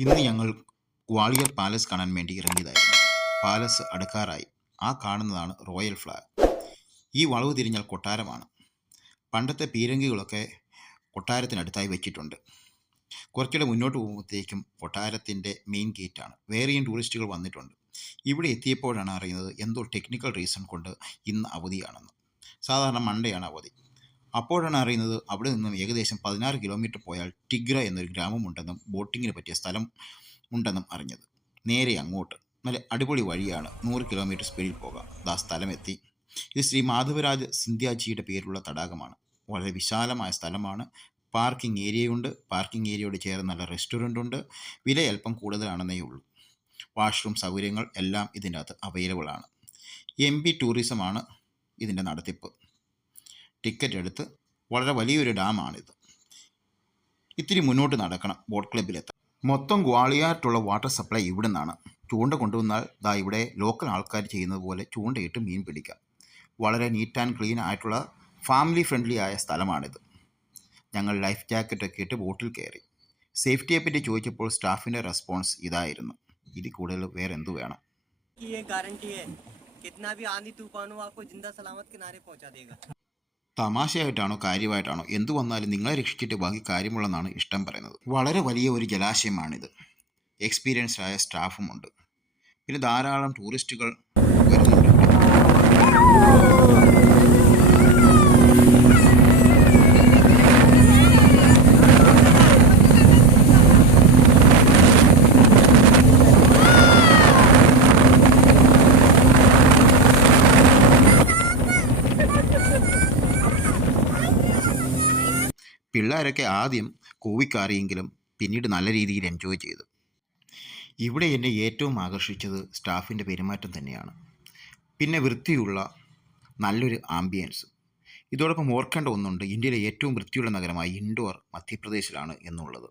ഇന്ന് ഞങ്ങൾ ഗ്വാളിയർ പാലസ് കാണാൻ വേണ്ടി ഇറങ്ങിയതായിരുന്നു. പാലസ് അടുക്കാറായി. ആ കാണുന്നതാണ് റോയൽ ഫ്ലാഗ്. ഈ വളവ് തിരിഞ്ഞാൽ കൊട്ടാരമാണ്. പണ്ടത്തെ പീരങ്കികളൊക്കെ കൊട്ടാരത്തിനടുത്തായി വെച്ചിട്ടുണ്ട്. കുറച്ചുകൂടെ മുന്നോട്ട് പോകുമ്പോഴത്തേക്കും കൊട്ടാരത്തിൻ്റെ മെയിൻ ഗേറ്റാണ്. വേറെയും ടൂറിസ്റ്റുകൾ വന്നിട്ടുണ്ട്. ഇവിടെ എത്തിയപ്പോഴാണ് അറിയുന്നത് എന്തോ ടെക്നിക്കൽ റീസൺ കൊണ്ട് ഇന്ന് അവധിയാണെന്ന്. സാധാരണ മൺഡേയാണ് അവധി. അപ്പോഴാണ് അറിയുന്നത് അവിടെ നിന്നും ഏകദേശം 16 കിലോമീറ്റർ പോയാൽ ടിഗ്ര എന്നൊരു ഗ്രാമമുണ്ടെന്നും ബോട്ടിങ്ങിന് പറ്റിയ സ്ഥലം ഉണ്ടെന്നും അറിഞ്ഞത്. നേരെ അങ്ങോട്ട് നല്ല അടിപൊളി വഴിയാണ്, 100 കിലോമീറ്റർ സ്പീഡിൽ പോകാം. സ്ഥലമെത്തി. ഇത് ശ്രീ മാധവരാജ് സിന്ധ്യാജിയുടെ പേരുള്ള തടാകമാണ്. വളരെ വിശാലമായ സ്ഥലമാണ്. പാർക്കിംഗ് ഏരിയയുണ്ട്. പാർക്കിംഗ് ഏരിയയോട് ചേർന്ന് നല്ല റെസ്റ്റോറൻ്റ് ഉണ്ട്. വില അല്പം കൂടുതലാണെന്നേ ഉള്ളൂ. വാഷ്റൂം സൗകര്യങ്ങൾ എല്ലാം ഇതിൻ്റെ അകത്ത് അവൈലബിൾ ആണ്. MP ടൂറിസമാണ് ഇതിൻ്റെ നടത്തിപ്പ്. ടിക്കറ്റ് എടുത്ത് വളരെ വലിയൊരു ഡാമാണിത്. ഇത്തിരി മുന്നോട്ട് നടക്കണം ബോട്ട് ക്ലബ്ബിലെത്താൻ. മൊത്തം ഗ്വാളിയാർട്ടുള്ള വാട്ടർ സപ്ലൈ ഇവിടെ നിന്നാണ്. ചൂണ്ട കൊണ്ടുവന്നാൽ ഇവിടെ ലോക്കൽ ആൾക്കാർ ചെയ്യുന്നത് പോലെ ചൂണ്ടയിട്ട് മീൻ പിടിക്കാം. വളരെ നീറ്റ് ആൻഡ് ക്ലീൻ ആയിട്ടുള്ള ഫാമിലി ഫ്രണ്ട്ലി ആയ സ്ഥലമാണിത്. ഞങ്ങൾ ലൈഫ് ജാക്കറ്റൊക്കെ ഇട്ട് ബോട്ടിൽ കയറി. സേഫ്റ്റിയെ പറ്റി ചോദിച്ചപ്പോൾ സ്റ്റാഫിൻ്റെ റെസ്പോൺസ് ഇതായിരുന്നു. ഇതിൽ കൂടുതൽ വേറെ എന്തു വേണം? തമാശയായിട്ടാണോ കാര്യമായിട്ടാണോ എന്തു വന്നാലും നിങ്ങളെ രക്ഷിച്ചിട്ട് ബാക്കി കാര്യമുള്ളതെന്നാണ് ഇഷ്ടം പറയുന്നത്. വളരെ വലിയ ഒരു ജലാശയമാണിത്. എക്സ്പീരിയൻസ്ഡ് ആയ സ്റ്റാഫുമുണ്ട്. പിന്നെ ധാരാളം ടൂറിസ്റ്റുകൾ വരുന്നുണ്ട്. പിള്ളേരൊക്കെ ആദ്യം കൂവിക്കാറിയെങ്കിലും പിന്നീട് നല്ല രീതിയിൽ എൻജോയ് ചെയ്തു. ഇവിടെ എന്നെ ഏറ്റവും ആകർഷിച്ചത് സ്റ്റാഫിൻ്റെ പെരുമാറ്റം തന്നെയാണ്. പിന്നെ വൃത്തിയുള്ള നല്ലൊരു ആംബിയൻസ്. ഇതോടൊപ്പം ഓർക്കേണ്ട ഒന്നുണ്ട്, ഇന്ത്യയിലെ ഏറ്റവും വൃത്തിയുള്ള നഗരമായ ഇൻഡോർ മധ്യപ്രദേശിലാണ് എന്നുള്ളത്.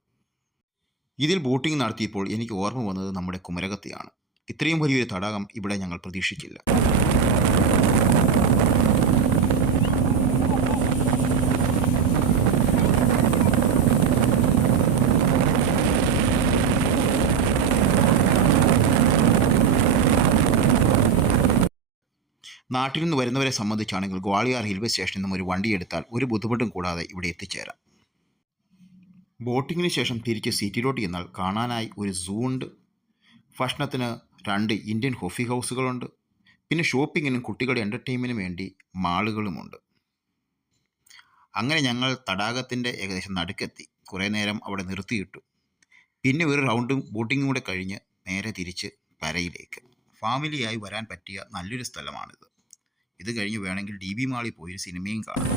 ഇതിൽ ബോട്ടിംഗ് നടത്തിയപ്പോൾ എനിക്ക് ഓർമ്മ വന്നത് നമ്മുടെ കുമരകത്തെയാണ്. ഇത്രയും വലിയൊരു തടാകം ഇവിടെ ഞങ്ങൾ പ്രതീക്ഷിച്ചില്ല. നാട്ടിൽ നിന്ന് വരുന്നവരെ സംബന്ധിച്ചാണെങ്കിൽ ഗ്വാളിയാർ റെയിൽവേ സ്റ്റേഷനിൽ നിന്നും ഒരു വണ്ടി എടുത്താൽ ഒരു ബുദ്ധിമുട്ടും കൂടാതെ ഇവിടെ എത്തിച്ചേരാം. ബോട്ടിങ്ങിന് ശേഷം തിരിച്ച് സിറ്റിയിലോട്ട് ചെന്നാൽ കാണാനായി ഒരു സൂ ഉണ്ട്. ഭക്ഷണത്തിന് 2 ഇന്ത്യൻ കോഫി ഹൗസുകളുണ്ട്. പിന്നെ ഷോപ്പിങ്ങിനും കുട്ടികളുടെ എൻ്റർടൈൻമെൻറ്റിനും വേണ്ടി മാളുകളുമുണ്ട്. അങ്ങനെ ഞങ്ങൾ തടാകത്തിൻ്റെ ഏകദേശം നടുക്കെത്തി. കുറേ നേരം അവിടെ നിർത്തിയിട്ടു. പിന്നെ ഒരു റൗണ്ടും ബോട്ടിങ്ങും കൂടെ കഴിഞ്ഞ് നേരെ തിരിച്ച് കരയിലേക്ക്. ഫാമിലിയായി വരാൻ പറ്റിയ നല്ലൊരു സ്ഥലമാണിത്. ഇത് കഴിഞ്ഞ് വേണമെങ്കിൽ DB മാളിൽ പോയി സിനിമയും കാണാം.